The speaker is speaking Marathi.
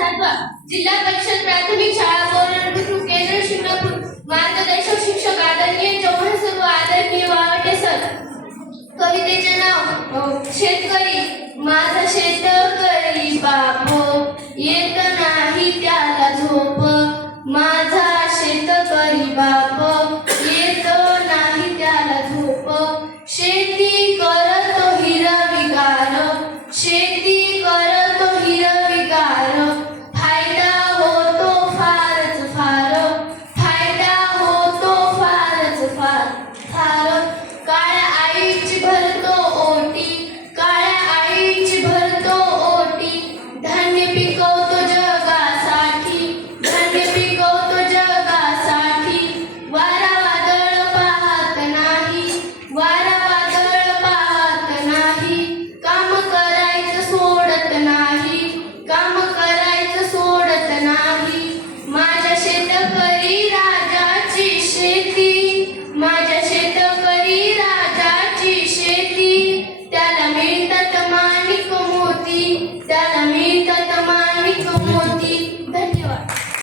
7वा जिल्हा परिषद प्राथमिक शाळा बोरड केंद्र शिंगणापूर मार्गदर्शक शिक्षक आदरणीय चव्हाण सर्व आदरणीय वावटे सर। कवितेचे नाव शेतकरी। माझा शेतकरी बाप येत नाही त्याला झोप, माझा शेतकरी बाप